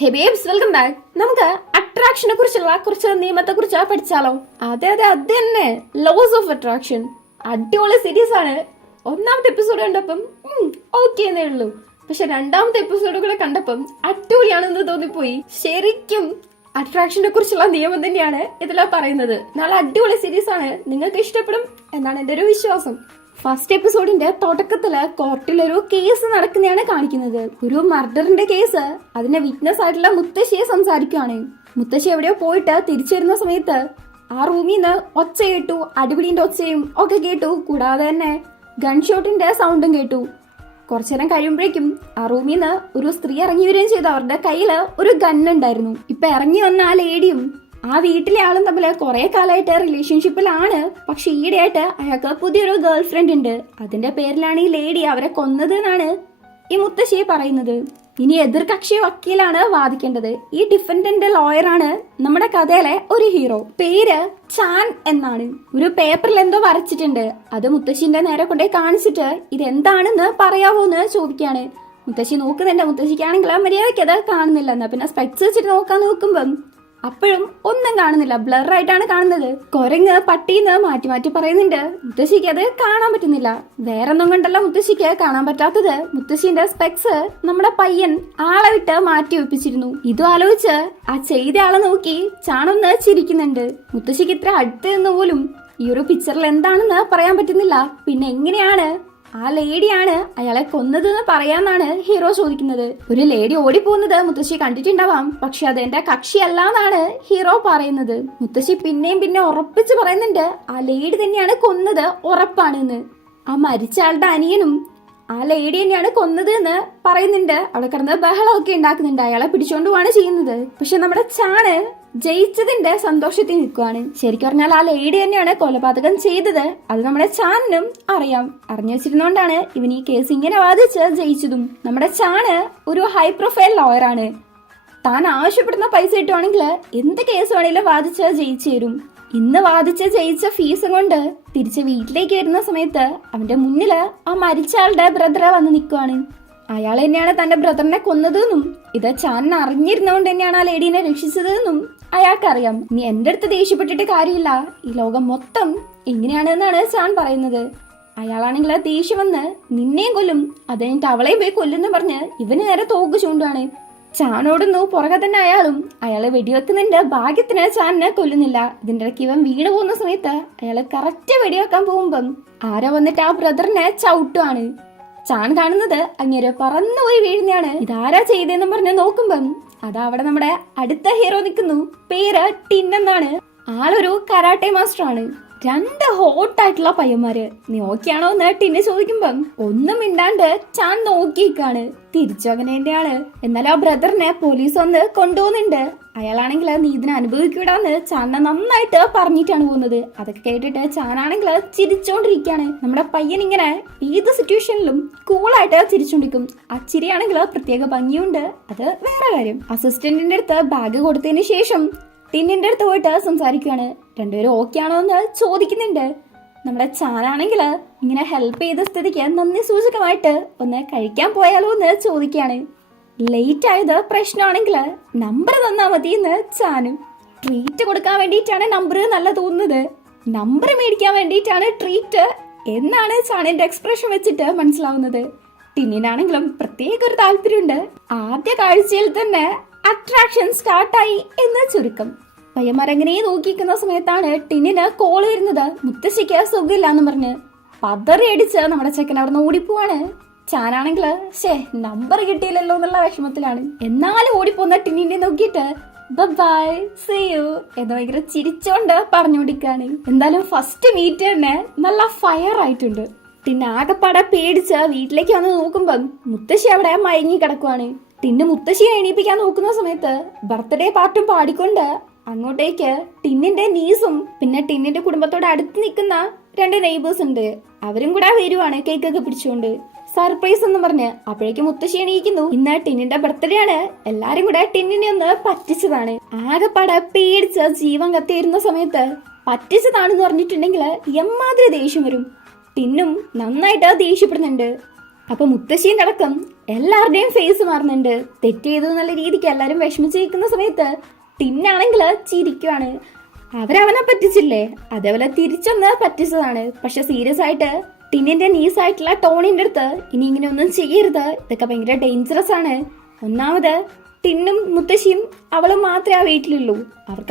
ഹേ babes, welcome back. നമുക്ക് അട്രാക്ഷനെ കുറിച്ചുള്ള കുറച്ച് നിയമത്തെ കുറിച്ച് പഠിച്ചാലോ? അതെ അതെ, അത് തന്നെ, ലോസ് ഓഫ് അട്രാക്ഷൻ. അടിപൊളി സീരീസ് ആണ്. ഒന്നാമത്തെ എപ്പിസോഡ് കണ്ടപ്പം ഓക്കെ എന്നേ ഉള്ളൂ. പക്ഷെ രണ്ടാമത്തെ എപ്പിസോഡ് കൂടെ കണ്ടപ്പം അടിപൊളിയാണെന്ന് തോന്നിപ്പോയി. ശരിക്കും അട്രാക്ഷനെ കുറിച്ചുള്ള നിയമം തന്നെയാണ് ഇതിലാ പറയുന്നത്. നല്ല അടിപൊളി സീരീസ് ആണ്, നിങ്ങൾക്ക് ഇഷ്ടപ്പെടും എന്നാണ് എന്റെ ഒരു വിശ്വാസം. ഫസ്റ്റ് എപ്പിസോഡിന്റെ തുടക്കത്തില് കോർട്ടിലൊരു കേസ് നടക്കുന്നതാണ് കാണിക്കുന്നത്. ഒരു മർഡറിന്റെ കേസ്. അതിന്റെ വിറ്റ്നസ് ആയിട്ടുള്ള മുത്തശ്ശിയെ സംസാരിക്കുകയാണ്. മുത്തശ്ശി എവിടെയോ പോയിട്ട് തിരിച്ചു വരുന്ന സമയത്ത് ആ റൂമിൽ നിന്ന് ഒച്ച കേട്ടു, അടിപിടിന്റെ ഒച്ചയും ഒക്കെ കേട്ടു. കൂടാതെ തന്നെ ഗൺഷോട്ടിന്റെ സൗണ്ടും കേട്ടു. കുറച്ചു നേരം കഴിയുമ്പോഴേക്കും ആ റൂമിൽ നിന്ന് ഒരു സ്ത്രീ ഇറങ്ങി വരികയും ചെയ്തു. അവരുടെ കയ്യില് ഒരു ഗണ്ണുണ്ടായിരുന്നു. ഇപ്പൊ ഇറങ്ങി വന്ന ആ ലേഡിയും ആ വീട്ടിലെ ആളും തമ്മിൽ കുറെ കാലമായിട്ട് റിലേഷൻഷിപ്പിലാണ്. പക്ഷെ ഈയിടെയായിട്ട് അയാൾക്ക് പുതിയൊരു ഗേൾ ഫ്രണ്ട് ഉണ്ട്. അതിന്റെ പേരിലാണ് ഈ ലേഡി അവരെ കൊന്നത് എന്നാണ് ഈ മുത്തശ്ശി പറയുന്നത്. ഇനി എതിർകക്ഷി വക്കീലാണ് വാദിക്കേണ്ടത്. ഈ ഡിഫൻഡന്റ് ലോയറാണ് നമ്മുടെ കഥയിലെ ഒരു ഹീറോ. പേര് ചാൻ എന്നാണ്. ഒരു പേപ്പറിൽ എന്തോ വരച്ചിട്ടുണ്ട്. അത് മുത്തശ്ശിന്റെ നേരെ കൊണ്ടേ കാണിച്ചിട്ട് ഇതെന്താണെന്ന് പറയാവോന്ന് ചോദിക്കാണ്. മുത്തശ്ശി നോക്കുന്നുണ്ട്. മുത്തശ്ശിക്കാണെങ്കിൽ മര്യാദയ്ക്ക് അത് കാണുന്നില്ല. എന്നാ പിന്നെ സ്പെക്സ് വെച്ചിട്ട് നോക്കാൻ നോക്കുമ്പം അപ്പോഴും ഒന്നും കാണുന്നില്ല. ബ്ലർ ആയിട്ടാണ് കാണുന്നത്. കൊരങ്ങ് പട്ടീന്ന് മാറ്റി മാറ്റി പറയുന്നുണ്ട്. മുത്തശ്ശിക്ക് അത് കാണാൻ പറ്റുന്നില്ല. വേറൊന്നും കൊണ്ടല്ല മുത്തശ്ശിക്ക് കാണാൻ പറ്റാത്തത്. മുത്തശ്ശിന്റെ സ്പെക്സ് നമ്മുടെ പയ്യൻ ആളെ വിട്ട് മാറ്റി വെപ്പിച്ചിരുന്നു. ഇതും ആലോചിച്ച് ആ ചെയ്ത ആളെ നോക്കി ചാണൊന്ന് ചിരിക്കുന്നുണ്ട്. മുത്തശ്ശിക്ക് ഇത്ര അടുത്ത് നിന്ന് പോലും ഈ ഒരു പിക്ചറിൽ എന്താണെന്ന് പറയാൻ പറ്റുന്നില്ല. പിന്നെ എങ്ങനെയാണ് ആ ലേഡിയാണ് അയാളെ കൊന്നതെന്ന് പറയാന്നാണ് ഹീറോ ചോദിക്കുന്നത്. ഒരു ലേഡി ഓടിപ്പോകുന്നത് മുത്തശ്ശി കണ്ടിട്ടുണ്ടാവാം. പക്ഷെ അത് എന്റെ കക്ഷിയല്ല എന്നാണ് ഹീറോ പറയുന്നത്. മുത്തശ്ശി പിന്നെയും പിന്നെ ഉറപ്പിച്ച് പറയുന്നുണ്ട് ആ ലേഡി തന്നെയാണ് കൊന്നത്, ഉറപ്പാണെന്ന്. ആ മരിച്ച ആളുടെ അനിയനും ആ ലേഡി തന്നെയാണ് കൊന്നത് എന്ന് പറയുന്നുണ്ട്. അവിടെ കിടന്ന് ബഹളമൊക്കെ ഉണ്ടാക്കുന്നുണ്ട്. അയാളെ പിടിച്ചോണ്ട് പോവാണ് ചെയ്യുന്നത്. പക്ഷെ നമ്മുടെ ചാണ് ജയിച്ചതിന്റെ സന്തോഷത്തിൽ നിൽക്കുവാണ്. ശരിക്കും പറഞ്ഞാൽ ആ ലേഡി തന്നെയാണ് കൊലപാതകം ചെയ്തത്. അത് നമ്മുടെ ചാനിനും അറിയാം. അറിഞ്ഞു വെച്ചിരുന്നോണ്ടാണ് ഇവൻ ഈ കേസ് ഇങ്ങനെ വാദിച്ച് ജയിച്ചതും. നമ്മുടെ ചാണ് ഒരു ഹൈ പ്രൊഫൈൽ ലോയറാണ്. താൻ ആവശ്യപ്പെടുന്ന പൈസ കിട്ടുവാണെങ്കിൽ എന്ത് കേസ് വേണേലും വാദിച്ച് ജയിച്ചു തരും. ഇന്ന് വാദിച്ച് ജയിച്ച ഫീസും കൊണ്ട് തിരിച്ച് വീട്ടിലേക്ക് വരുന്ന സമയത്ത് അവന്റെ മുന്നില് ആ മരിച്ച ആളുടെ ബ്രദറെ വന്ന് നിൽക്കുവാണ്. അയാൾ തന്നെയാണ് തന്റെ ബ്രദറിനെ കൊന്നതെന്നും ഇത് ചാൻ അറിഞ്ഞിരുന്നോണ്ട് തന്നെയാണ് ആ ലേഡീനെ രക്ഷിച്ചതെന്നും അയാൾക്കറിയാം. നീ എന്റെ അടുത്ത് ദേഷ്യപ്പെട്ടിട്ട് കാര്യമില്ല, ഈ ലോകം മൊത്തം എങ്ങനെയാണെന്നാണ് ചാൻ പറയുന്നത്. അയാളാണെങ്കിൽ ദേഷ്യം വന്ന് നിന്നെയും കൊല്ലും, അത് കഴിഞ്ഞിട്ട് അവളെയും പോയി കൊല്ലുന്നു പറഞ്ഞ് ഇവന് നേരെ തോക്ക് ചൂണ്ടാണ്. ചാനോടുന്നു പുറകെ തന്നെ അയാളെ വെടിവെക്കുന്നുണ്ട്. ഭാഗ്യത്തിന് ചാനിനെ കൊല്ലുന്നില്ല. ഇതിന്റെ ഇടയ്ക്ക് ഇവൻ വീണ് പോകുന്ന സമയത്ത് അയാള് കറക്റ്റ് വെടിവെക്കാൻ പോകുമ്പം ആരോ വന്നിട്ട് ആ ബ്രദറിനെ ചവിട്ടുവാണ്. ചാൻ കാണുന്നത് അങ്ങേരെ പറന്നുപോയി വീഴുന്നതാണ്. ഇതാരാ ചെയ്തെന്നും പറഞ്ഞ് നോക്കുമ്പം അതാ അവിടെ നമ്മുടെ അടുത്ത ഹീറോ നിൽക്കുന്നു. പേര് ടിൻ എന്നാണ്. ആളൊരു കരാട്ടെ മാസ്റ്റർ ആണ്. രണ്ട് ഹോട്ടായിട്ടുള്ള പയ്യന്മാര്. നീ ഓക്കെയാണോ എന്ന് ടിന്നെ ചോദിക്കുമ്പം ഒന്നും മിണ്ടാണ്ട് ചാൻ നോക്കിക്കാണ്. തിരിച്ചു അങ്ങനെ തന്നെയാണ്. എന്നാലും ആ ബ്രദറിനെ പോലീസ് വന്ന് കൊണ്ടുപോകുന്നുണ്ട്. അയാളാണെങ്കിൽ നീ ഇതിനെ അനുഭവിക്കൂടാന്ന് ചാനെ നന്നായിട്ട് പറഞ്ഞിട്ടാണ് പോകുന്നത്. അതൊക്കെ കേട്ടിട്ട് ചാനാണെങ്കിൽ ചിരിച്ചോണ്ടിരിക്കാണ്. നമ്മുടെ പയ്യൻ ഇങ്ങനെ ഏത് സിറ്റുവേഷനിലും കൂളായിട്ട് ചിരിച്ചോണ്ടിരിക്കും. ആ ചിരിയാണെങ്കിൽ പ്രത്യേക ഭംഗിയുണ്ട്. അത് വേറെ കാര്യം. അസിസ്റ്റന്റിന്റെ അടുത്ത് ബാഗ് കൊടുത്തതിന് ശേഷം ടിന്നിന്റെ അടുത്ത് പോയിട്ട് സംസാരിക്കുകയാണ്. രണ്ടുപേരും ഓക്കെ ആണോ എന്ന് ചോദിക്കുന്നുണ്ട്. നമ്മുടെ ചാനാണെങ്കിൽ ഇങ്ങനെ ഹെൽപ്പ് ചെയ്ത സ്ഥിതിക്ക് നന്ദി സൂചകമായിട്ട് ഒന്ന് കഴിക്കാൻ പോയാലോ എന്ന് ചോദിക്കുകയാണ്. ലേറ്റ് ആയത് പ്രശ്നമാണെങ്കിൽ നമ്പർ തന്നാ മതി എന്ന് ചാനും. ട്രീറ്റ് കൊടുക്കാൻ വേണ്ടിയിട്ടാണ് നമ്പർ നല്ല തോന്നുന്നത്, നമ്പർ മേടിക്കാൻ വേണ്ടിയിട്ടാണ് ട്രീറ്റ് എന്നാണ് ചാനിന്റെ എക്സ്പ്രഷൻ വെച്ചിട്ട് മനസ്സിലാവുന്നത്. ടിന്നിനാണെങ്കിലും പ്രത്യേക ഒരു താല്പര്യമുണ്ട്. ആദ്യ കാഴ്ചയിൽ തന്നെ അട്രാക്ഷൻ സ്റ്റാർട്ടായി എന്ന് ചുരുക്കം. പയ്യന്മാരങ്ങനെ നോക്കിക്കുന്ന സമയത്താണ് ടിന്നിന് കോൾ വരുന്നത്. മുത്തശ്ശിക്ക് സുഖമില്ലാന്ന് പറഞ്ഞ് പതറി അടിച്ച് നമ്മുടെ ചെക്കൻ അവിടെ നിന്ന് ഓടിപ്പോവാണ്. ചാനാണെങ്കില് നമ്പർ കിട്ടിയില്ലല്ലോ എന്നുള്ള വിഷമത്തിലാണ്. എന്നാലും ഓടിപ്പോന്ന ടിന്നിനെ നോക്കിയിട്ട് ബൈ സീ യു എന്ന് ഭയങ്കര ചിരിച്ചോണ്ട് പറഞ്ഞോണ്ടിരിക്കാണ്. എന്തായാലും ഫസ്റ്റ് മീറ്റ് തന്നെ നല്ല ഫയർ ആയിട്ടുണ്ട്. ടിന്ന് ആകെപ്പാടെ പേടിച്ച് വീട്ടിലേക്ക് വന്ന് നോക്കുമ്പം മുത്തശ്ശി അവിടെ മയങ്ങി കിടക്കുവാണ്. ടിന്ന് മുത്തശ്ശിയെ എണീപ്പിക്കാൻ നോക്കുന്ന സമയത്ത് ബർത്ത്ഡേ പാർട്ടും പാടിക്കൊണ്ട് അങ്ങോട്ടേക്ക് ടിന്നിന്റെ നീസും പിന്നെ ടിന്നിന്റെ കുടുംബത്തോട് അടുത്ത് നിൽക്കുന്ന രണ്ട് നെയ്ബേഴ്സ് ഉണ്ട്. അവരും കൂടെ വരുവാണ് കേക്കൊക്കെ പിടിച്ചുകൊണ്ട്. സർപ്രൈസ് എന്ന് പറഞ്ഞ് അപ്പോഴേക്കും മുത്തശ്ശി എണീക്കുന്നു. ഇന്ന് ടിന്നിന്റെ ബർത്ത്ഡേ ആണ്. എല്ലാരും കൂടെ ടിന്നിനെ ഒന്ന് പറ്റിച്ചതാണ്. ആകെപ്പാടെ പേടിച്ച് ജീവൻ കത്തിയിരുന്ന സമയത്ത് പറ്റിച്ചതാണെന്ന് പറഞ്ഞിട്ടുണ്ടെങ്കിൽ എമ്മാതിരി ദേഷ്യം വരും. ടിന്നും നന്നായിട്ട് ദേഷ്യപ്പെടുന്നുണ്ട്. അപ്പൊ മുത്തശ്ശിന്റെ അടക്കം എല്ലാവരുടെയും ഫേസ് മാറുന്നുണ്ട്. തെറ്റ് ചെയ്തു എന്നുള്ള രീതിക്ക് എല്ലാരും വിഷമിച്ചിരിക്കുന്ന സമയത്ത് ടിന്നാണെങ്കിൽ ചിരിക്കുവാണ്. അവരവനെ പറ്റിച്ചില്ലേ, അതേപോലെ തിരിച്ചൊന്ന് പറ്റിച്ചതാണ്. പക്ഷെ സീരിയസ് ആയിട്ട് ടിന്നിന്റെ നീസായിട്ടുള്ള ടോണിന്റെ അടുത്ത് ഇനി ഇങ്ങനെ ഒന്നും ചെയ്യരുത്, ഇതൊക്കെ ഭയങ്കര ഡേഞ്ചറസ് ആണ്. ഒന്നാമത് ടിന്നും മുത്തശ്ശിയും അവളും മാത്രമേ ആ വീട്ടിലുള്ളൂ,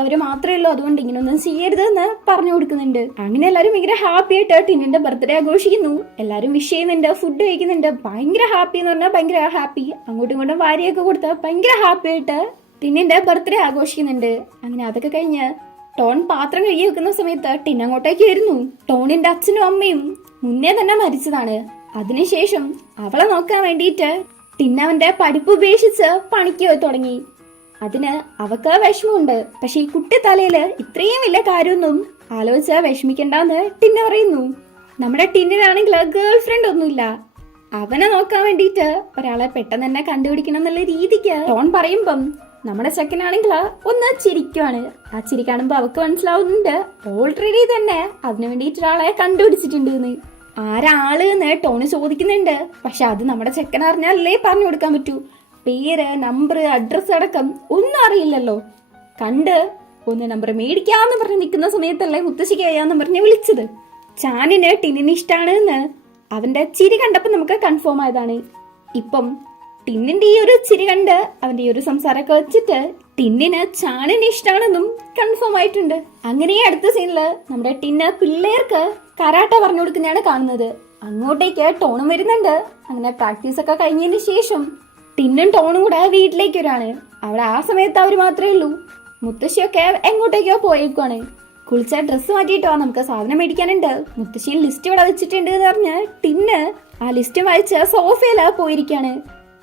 അവര് മാത്രമേ ഉള്ളൂ, അതുകൊണ്ട് ഇങ്ങനെ ഒന്നും ചെയ്യരുത് എന്ന് പറഞ്ഞു കൊടുക്കുന്നുണ്ട്. അങ്ങനെ എല്ലാരും ഭയങ്കര ഹാപ്പി ആയിട്ട് ടിന്നിന്റെ ബർത്ത്ഡേ ആഘോഷിക്കുന്നു. എല്ലാരും വിഷ് ചെയ്യുന്നുണ്ട്, ഫുഡ് കഴിക്കുന്നുണ്ട്. ഭയങ്കര ഹാപ്പി എന്ന് പറഞ്ഞാൽ ഭയങ്കര ഹാപ്പി. അങ്ങോട്ടും ഇങ്ങോട്ടും വാരിയൊക്കെ കൊടുത്ത് ഭയങ്കര ഹാപ്പി ആയിട്ട് ടിന്നിന്റെ ബർത്ത്ഡേ ആഘോഷിക്കുന്നുണ്ട്. അങ്ങനെ അതൊക്കെ കഴിഞ്ഞ് ടോൺ പാത്രം കഴുകി വെക്കുന്ന സമയത്ത് ടിൻ അങ്ങോട്ടേക്ക് വരുന്നു. ടോണിന്റെ അച്ഛനും അമ്മയും മുന്നേ തന്നെ മരിച്ചതാണ്. അതിനുശേഷം അവളെ നോക്കാൻ വേണ്ടിയിട്ട് ടിൻ അവന്റെ പഠിപ്പ് ഉപേക്ഷിച്ച് പണിക്ക് തുടങ്ങി. അതിന് അവക്ക് വിഷമമുണ്ട്. പക്ഷെ ഈ കുട്ടി തലയില് ഇത്രയും വലിയ കാര്യമൊന്നും ആലോചിച്ച് വിഷമിക്കണ്ടെന്ന് ടിന്ന പറയുന്നു. നമ്മുടെ ടിന്നിനാണെങ്കിൽ ഗേൾ ഫ്രണ്ട് ഒന്നുമില്ല. അവനെ നോക്കാൻ വേണ്ടിയിട്ട് ഒരാളെ പെട്ടെന്ന് തന്നെ കണ്ടുപിടിക്കണം എന്നുള്ള രീതിക്ക് ടോൺ പറയുമ്പം നമ്മുടെ ചെക്കനാണെങ്കിൽ ഒന്ന് ചിരിക്കുവാണ്. ആ ചിരി കാണുമ്പോ അവക്ക് മനസ്സിലാവുന്നുണ്ട് ഓൾറെഡി തന്നെ അതിനു വേണ്ടിയിട്ട് ഒരാളെ കണ്ടുപിടിച്ചിട്ടുണ്ട് എന്ന്. ആരാള് എന്ന് ടോണ് ചോദിക്കുന്നുണ്ട്. പക്ഷെ അത് നമ്മുടെ ചെക്കൻ അറിഞ്ഞാലല്ലേ പറഞ്ഞു കൊടുക്കാൻ പറ്റൂ. പേര്, നമ്പർ, അഡ്രസ് അടക്കം ഒന്നും അറിയില്ലല്ലോ. കണ്ട് ഒന്ന് നമ്പർ മേടിക്കാന്ന് പറഞ്ഞ് നിൽക്കുന്ന സമയത്തല്ലേ മുത്തശ്ശിക്ക് അയ്യാന്ന് പറഞ്ഞ് വിളിച്ചത്. ചാനിന് ടിന്നിന് ഇഷ്ടാണ് എന്ന് അവന്റെ ചിരി കണ്ടപ്പോ നമുക്ക് കൺഫേം ആയതാണ്. ഇപ്പം ടിന്നിന്റെ ഈ ഒരു ചിരി കണ്ട് അവന്റെ ഈ ഒരു സംസാരമൊക്കെ വെച്ചിട്ട് ടിന്നിന് ചാനിന് ഇഷ്ടാണെന്നും കൺഫേം ആയിട്ടുണ്ട്. അങ്ങനെ അടുത്ത സീനില് നമ്മുടെ ടിന്ന് പിള്ളേർക്ക് കരാട്ട പറഞ്ഞു കൊടുക്കുന്നതാണ് കാണുന്നത്. അങ്ങോട്ടേക്ക് ടോണും വരുന്നുണ്ട്. അങ്ങനെ പ്രാക്ടീസ് ഒക്കെ കഴിഞ്ഞതിന് ശേഷം ടിന്നും ടോണും കൂടെ വീട്ടിലേക്ക് വരാണ്. അവിടെ ആ സമയത്ത് അവര് മാത്രമേ ഉള്ളൂ. മുത്തശ്ശിയൊക്കെ എങ്ങോട്ടേക്കോ പോയേക്കുവാണ്. കുളിച്ച ഡ്രസ്സ് മാറ്റിയിട്ട് നമുക്ക് സാധനം മേടിക്കാനുണ്ട്, മുത്തശ്ശിയും ലിസ്റ്റ് ഇവിടെ വെച്ചിട്ടുണ്ട് എന്ന് പറഞ്ഞ് ടിന്ന് ആ ലിസ്റ്റ് വായിച്ച് സോഫയില് പോയിരിക്കാണ്.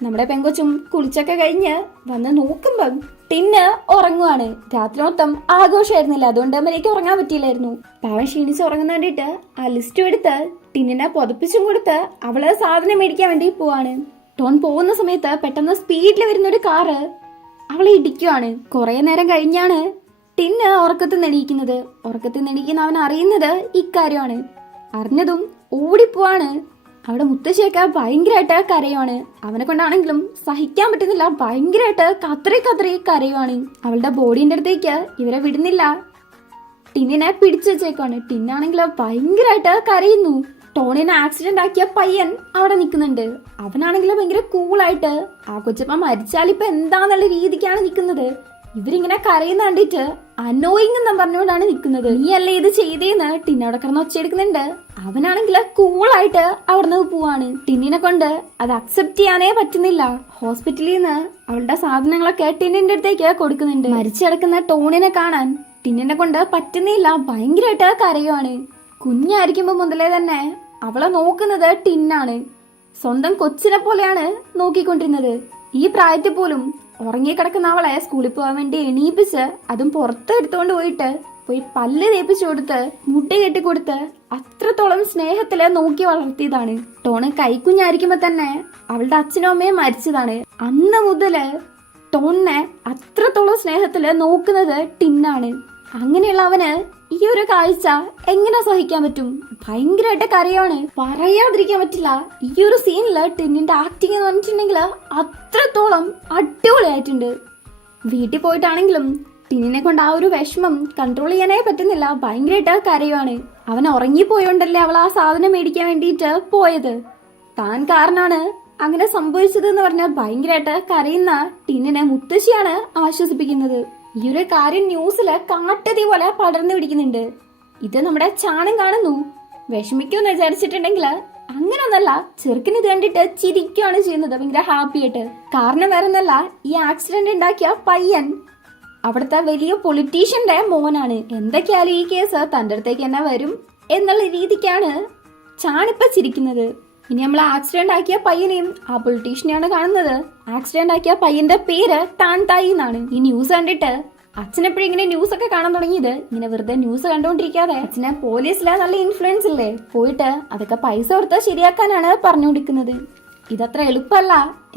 നമ്മുടെ പെങ്കൊച്ചും കുളിച്ചൊക്കെ കഴിഞ്ഞ് വന്ന് നോക്കുമ്പം ടിന്ന് ഉറങ്ങുവാണ്. രാത്രി മൊത്തം ആഘോഷമായിരുന്നില്ല, അതുകൊണ്ട് അമ്മയ്ക്ക് ഉറങ്ങാൻ പറ്റിയില്ലായിരുന്നു. പാവം ക്ഷീണിച്ച് ഉറങ്ങുന്ന വേണ്ടിയിട്ട് ആ ലിസ്റ്റ് എടുത്ത് ടിന്നിനെ പുതപ്പിച്ചും കൊടുത്ത് അവള് സാധനം മേടിക്കാൻ വേണ്ടി പോവാണ്. ടോൺ പോകുന്ന സമയത്ത് പെട്ടെന്ന് സ്പീഡിൽ വരുന്ന ഒരു കാറ് അവളെ ഇടിക്കുവാണ്. കുറെ നേരം കഴിഞ്ഞാണ് ടിന്ന് ഉറക്കത്തിൽ നെണീക്കുന്നത്. ഉറക്കത്തിൽ നെണീക്കുന്ന അവൻ അറിയുന്നത് ഇക്കാര്യമാണ്. അറിഞ്ഞതും ഓടിപ്പോവാണ്. അവിടെ മുത്തശ്ശിയൊക്കെ ഭയങ്കരമായിട്ട് കരയുവാണ്. അവനെ കൊണ്ടാണെങ്കിലും സഹിക്കാൻ പറ്റുന്നില്ല, ഭയങ്കരമായിട്ട് കതറി കരയുവാണ്. അവളുടെ ബോഡീന്റെ അടുത്തേക്ക് ഇവരെ വിടുന്നില്ല, ടിന്നിനെ പിടിച്ചു വെച്ചേക്കാണ്. ടിന്നാണെങ്കിലോ ഭയങ്കരമായിട്ട് കരയുന്നു. ടോണിനെ ആക്സിഡന്റ് ആക്കിയ പയ്യൻ അവിടെ നിൽക്കുന്നുണ്ട്. അവനാണെങ്കിലോ ഭയങ്കര കൂളായിട്ട് ആ കൊച്ചപ്പ മരിച്ചാലിപ്പോ എന്താന്നുള്ള രീതിക്കാണ് നിൽക്കുന്നത്. ഇവരിങ്ങനെ കരയുന്ന കണ്ടിട്ട് അനോയിങ് എന്നും പറഞ്ഞുകൊണ്ടാണ് നിൽക്കുന്നത്. നീ അല്ലേ ഇത് ചെയ്തേന്ന് ടിന്നവിടെ കിടന്ന് ഒച്ചയെടുക്കുന്നുണ്ട്. അവനാണെങ്കിൽ കൂളായിട്ട് അവിടുന്ന് പോവാണ്. ടിന്നിനെ കൊണ്ട് അത് അക്സെപ്റ്റ് ചെയ്യാനേ പറ്റുന്നില്ല. ഹോസ്പിറ്റലിൽ നിന്ന് അവളുടെ സാധനങ്ങളൊക്കെ ടിന്നിന്റെ അടുത്തേക്ക് കൊടുക്കുന്നുണ്ട്. മരിച്ചു കിടക്കുന്ന ടോണിനെ കാണാൻ ടിന്നിനെ കൊണ്ട് പറ്റുന്നില്ല, ഭയങ്കരമായിട്ട് കരയുവാണ്. കുഞ്ഞായിരിക്കുമ്പോ മുതലേ തന്നെ അവളെ നോക്കുന്നത് ടിന്നാണ്. സ്വന്തം കൊച്ചിനെ പോലെയാണ് നോക്കിക്കൊണ്ടിരുന്നത്. ഈ പ്രായത്തിൽ പോലും ഉറങ്ങിക്കിടക്കുന്ന അവളെ സ്കൂളിൽ പോകാൻ വേണ്ടി എണീപ്പിച്ച് അതും പുറത്ത് എടുത്തുകൊണ്ട് പോയി പല്ല് തേപ്പിച്ചു കൊടുത്ത് മുട്ടി കെട്ടിക്കൊടുത്ത് അത്രത്തോളം സ്നേഹത്തില് നോക്കി വളർത്തിയതാണ്. ടോണ് കൈക്കുഞ്ഞായിരിക്കുമ്പോ തന്നെ അവളുടെ അച്ഛനും അമ്മയും മരിച്ചതാണ്. അന്ന് മുതല് ടോണിനെ അത്രത്തോളം സ്നേഹത്തില് നോക്കുന്നത് ടിന്നാണ്. അങ്ങനെയുള്ള അവന് ഈ ഒരു കാഴ്ച എങ്ങനെ സഹിക്കാൻ പറ്റും? ഭയങ്കരമായിട്ട് കരയാണ്, പറയാതിരിക്കാൻ പറ്റില്ല. ഈ ഒരു സീനില് ടിന്നിന്റെ ആക്ടിങ് എന്ന് പറഞ്ഞിട്ടുണ്ടെങ്കിൽ അത്രത്തോളം അടിപൊളിയായിട്ടുണ്ട്. വീട്ടിൽ പോയിട്ടാണെങ്കിലും ടിന്നിനെ കൊണ്ട് ആ ഒരു വിഷമം കൺട്രോൾ ചെയ്യാനേ പറ്റുന്നില്ല, ഭയങ്കരമായിട്ട് കരയുവാണ്. അവൻ ഉറങ്ങിപ്പോയോണ്ടല്ലേ അവൾ ആ സാധനം മേടിക്കാൻ വേണ്ടിയിട്ട് പോയത്. താൻ കാരണമാണ് അങ്ങനെ സംഭവിച്ചത് എന്ന് പറഞ്ഞാൽ ഭയങ്കരമായിട്ട് കരയുന്ന ടിന്നിനെ മുത്തശ്ശിയാണ് ആശ്വസിപ്പിക്കുന്നത്. ഈ ഒരു കാര്യം ന്യൂസില് കാട്ടുതീ പോലെ പടർന്നു പിടിക്കുന്നുണ്ട്. ഇത് നമ്മുടെ ചാണം കാണുന്നു. വിഷമിക്കുമെന്ന് വിചാരിച്ചിട്ടുണ്ടെങ്കിൽ അങ്ങനൊന്നല്ല, ചെറുക്കിന് ഇത് കണ്ടിട്ട് ചിരിക്കുകയാണ് ചെയ്യുന്നത് ഭയങ്കര ഹാപ്പി ആയിട്ട്. കാരണം വേറെ ഒന്നല്ല, ഈ ആക്സിഡന്റ് ഉണ്ടാക്കിയ പയ്യൻ അവിടുത്തെ വലിയ പൊളിറ്റീഷ്യന്റെ മോനാണ്. എന്തൊക്കെയാലും ഈ കേസ് തന്റെ അടുത്തേക്ക് തന്നെ വരും എന്നുള്ള രീതിക്കാണ് ചാണിപ്പ ചിരിക്കുന്നത്. ഇനി നമ്മൾ ആക്സിഡന്റ് ആക്കിയ പയ്യനെയും ആ പൊളിറ്റീഷ്യനെയാണ് കാണുന്നത്. ആക്സിഡന്റ് ആക്കിയ പയ്യന്റെ പേര് താൻതായി എന്നാണ്. ഈ ന്യൂസ് കണ്ടിട്ട് അച്ഛനെപ്പോഴും ഇങ്ങനെ ന്യൂസ് ഒക്കെ കാണാൻ തുടങ്ങിയത് ഇങ്ങനെ വെറുതെ ന്യൂസ് കണ്ടുകൊണ്ടിരിക്കാതെ അച്ഛനെ പോലീസിലെ നല്ല ഇൻഫ്ലുവൻസ് ഇല്ലേ, പോയിട്ട് അതൊക്കെ പൈസ കൊടുത്ത് ശരിയാക്കാനാണ് പറഞ്ഞുകൊടുക്കുന്നത്. ഇതത്ര എളുപ്പമല്ല.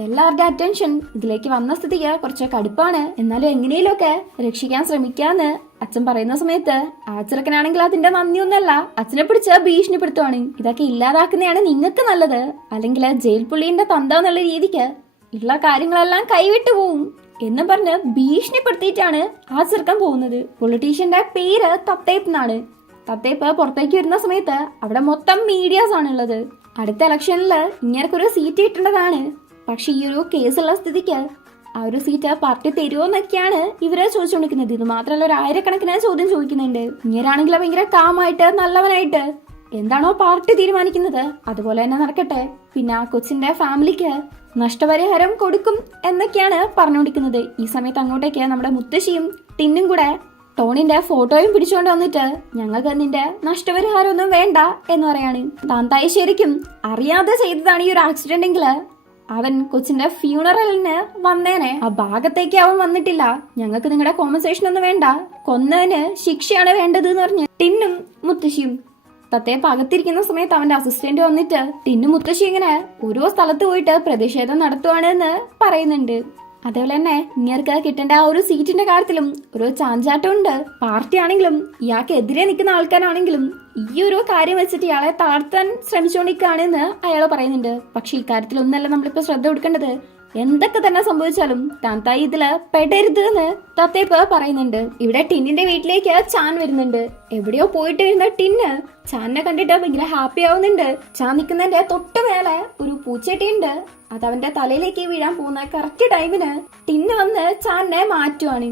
എല്ലാവരുടെ അറ്റൻഷൻ ഇതിലേക്ക് വന്ന സ്ഥിതിക്ക് കുറച്ച് കടുപ്പാണ്. എന്നാലും എങ്ങനെയൊക്കെ രക്ഷിക്കാൻ ശ്രമിക്കാന്ന് അച്ഛൻ പറയുന്ന സമയത്ത് ആ ചെറുക്കനാണെങ്കിൽ അതിന്റെ നന്ദിയൊന്നല്ല, അച്ഛനെ പിടിച്ച് ഭീഷണിപ്പെടുത്തുവാണ്. ഇതൊക്കെ ഇല്ലാതാക്കുന്നതാണ് നിങ്ങൾക്ക് നല്ലത്, അല്ലെങ്കിൽ ജയിൽ പുള്ളിന്റെ തന്ത എന്നുള്ള രീതിക്ക് ഉള്ള കാര്യങ്ങളെല്ലാം കൈവിട്ടു പോവും എന്ന് പറഞ്ഞ് ഭീഷണിപ്പെടുത്തിയിട്ടാണ് ആ ചെറുക്കൻ പോകുന്നത്. പൊളിറ്റീഷ്യന്റെ പേര് തത്തേപ്പ് എന്നാണ്. തത്തേപ്പ് പുറത്തേക്ക് വരുന്ന സമയത്ത് അവിടെ മൊത്തം മീഡിയാസ് ആണുള്ളത്. അടുത്ത ഇലക്ഷനിൽ ഇങ്ങനൊരു സീറ്റ് കിട്ടേണ്ടതാണ്. പക്ഷെ ഈ ഒരു കേസുള്ള സ്ഥിതിക്ക് ആ ഒരു സീറ്റ് പാർട്ടി തരുമോ എന്നൊക്കെയാണ് ഇവരെ ചോദിച്ചുകൊണ്ടിരിക്കുന്നത്. ഇത് മാത്രമല്ല, ഒരു ആയിരക്കണക്കിന് ചോദ്യം ചോദിക്കുന്നുണ്ട്. ഇങ്ങനാണെങ്കിൽ ഭയങ്കര കാമായിട്ട് നല്ലവനായിട്ട് എന്താണോ പാർട്ടി തീരുമാനിക്കുന്നത് അതുപോലെ തന്നെ നടക്കട്ടെ. പിന്നെ ആ കൊച്ചിന്റെ ഫാമിലിക്ക് നഷ്ടപരിഹാരം കൊടുക്കും എന്നൊക്കെയാണ് പറഞ്ഞുകൊണ്ടിരിക്കുന്നത്. ഈ സമയത്ത് അങ്ങോട്ടേക്ക് നമ്മുടെ മുത്തശ്ശിയും ടിന്നും കൂടെ ടോണിന്റെ ഫോട്ടോയും പിടിച്ചുകൊണ്ട് വന്നിട്ട് ഞങ്ങൾക്ക് നിന്റെ നഷ്ടപരിഹാരം ഒന്നും വേണ്ട എന്ന് പറയാണ്. താന്തായി ശരിക്കും അറിയാതെ ചെയ്തതാണ് ഈ ഒരു ആക്സിഡന്റ് എങ്കില് അവൻ കൊച്ചിന്റെ ഫ്യൂണറലിന് വന്നേനെ. ആ ഭാഗത്തേക്ക് അവൻ വന്നിട്ടില്ല. ഞങ്ങൾക്ക് നിങ്ങളുടെ കോമ്പൻസേഷൻ ഒന്നും വേണ്ട, കൊന്നതിന് ശിക്ഷയാണ് വേണ്ടത് എന്ന് പറഞ്ഞ് ടിന്നും മുത്തശ്ശിയും. തത്തയെ പകത്തിരിക്കുന്ന സമയത്ത് അവന്റെ അസിസ്റ്റന്റ് വന്നിട്ട് ടിന്നും മുത്തശ്ശി ഇങ്ങനെ ഓരോ സ്ഥലത്ത് പോയിട്ട് പ്രതിഷേധം നടത്തുവാണ് എന്ന് പറയുന്നുണ്ട്. അതേപോലെ തന്നെ ഇങ്ങേർക്ക് കിട്ടേണ്ട ആ ഒരു സീറ്റിന്റെ കാര്യത്തിലും ഒരു ചാഞ്ചാട്ടം ഉണ്ട്. പാർട്ടി ആണെങ്കിലും ഇയാൾക്ക് എതിരെ നിൽക്കുന്ന ആൾക്കാരാണെങ്കിലും ഈ ഒരു കാര്യം വെച്ചിട്ട് ഇയാളെ താഴ്ത്താൻ ശ്രമിച്ചുകൊണ്ടിരിക്കുകയാണെന്ന് അയാൾ പറയുന്നുണ്ട്. പക്ഷെ ഇക്കാര്യത്തിൽ ഒന്നല്ല നമ്മളിപ്പോ ശ്രദ്ധ കൊടുക്കേണ്ടത്. എന്തൊക്കെ തന്നെ സംഭവിച്ചാലും താന്തായി ഇതില് പെടരുത് എന്ന് തത്തേപ്പ് പറയുന്നുണ്ട്. ഇവിടെ ടിന്നിന്റെ വീട്ടിലേക്ക് ചാൻ വരുന്നുണ്ട്. എവിടെയോ പോയിട്ട് വരുന്ന ടിന്ന് ചാനിനെ കണ്ടിട്ട് ഭയങ്കര ഹാപ്പി ആവുന്നുണ്ട്. ചാൻ നിൽക്കുന്നതിന്റെ തൊട്ട് മേലെ ഒരു പൂച്ചേട്ടിയുണ്ട്. അത് അവന്റെ തലയിലേക്ക് വീഴാൻ പോകുന്ന കറക്റ്റ് ടൈമിന് ടിന്ന് വന്ന് ചാനിനെ മാറ്റുവാണ്.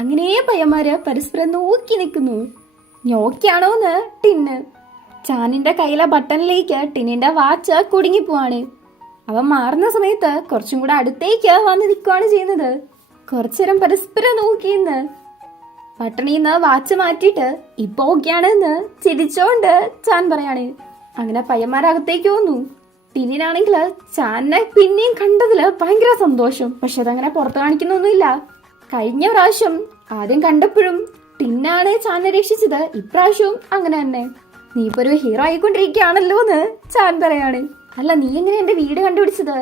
അങ്ങനെ പയ്യന്മാര് പരസ്പരം നോക്കി നിൽക്കുന്നു. നോക്കിയാണോന്ന് ടിന്ന്. ചാനിന്റെ കയ്യിലെ ബട്ടണിലേക്ക് ടിന്നിന്റെ വാച്ച് കുടുങ്ങിപ്പോവാണ്. അവൻ മാറുന്ന സമയത്ത് കുറച്ചും കൂടെ അടുത്തേക്ക് വന്ന് നിൽക്കുകയാണ് ചെയ്യുന്നത്. കുറച്ചേരം പരസ്പരം നോക്കിയെന്ന് പട്ടണിന്ന് വാച്ച് മാറ്റിയിട്ട് ഇപ്പൊ ഓക്കെയാണെന്ന് ചിരിച്ചോണ്ട് ചാൻ പറയാണ്. അങ്ങനെ പയ്യന്മാരകത്തേക്ക് വന്നു. ടിന്നിനാണെങ്കിൽ ചാനെ പിന്നെയും കണ്ടതില് ഭയങ്കര സന്തോഷം. പക്ഷെ അതങ്ങനെ പുറത്ത് കാണിക്കുന്നൊന്നുമില്ല. കഴിഞ്ഞ പ്രാവശ്യം ആദ്യം കണ്ടപ്പോഴും ടിന്നാണ് ചാനെ രക്ഷിച്ചത്. ഇപ്രാവശ്യവും അങ്ങനെ തന്നെ. നീ ഇപ്പൊ ഒരു ഹീറോ ആയിക്കൊണ്ടിരിക്കുകയാണല്ലോ എന്ന് ചാൻ പറയാണ്. അല്ല, നീ എങ്ങനെ എന്റെ വീട് കണ്ടുപിടിച്ചത്?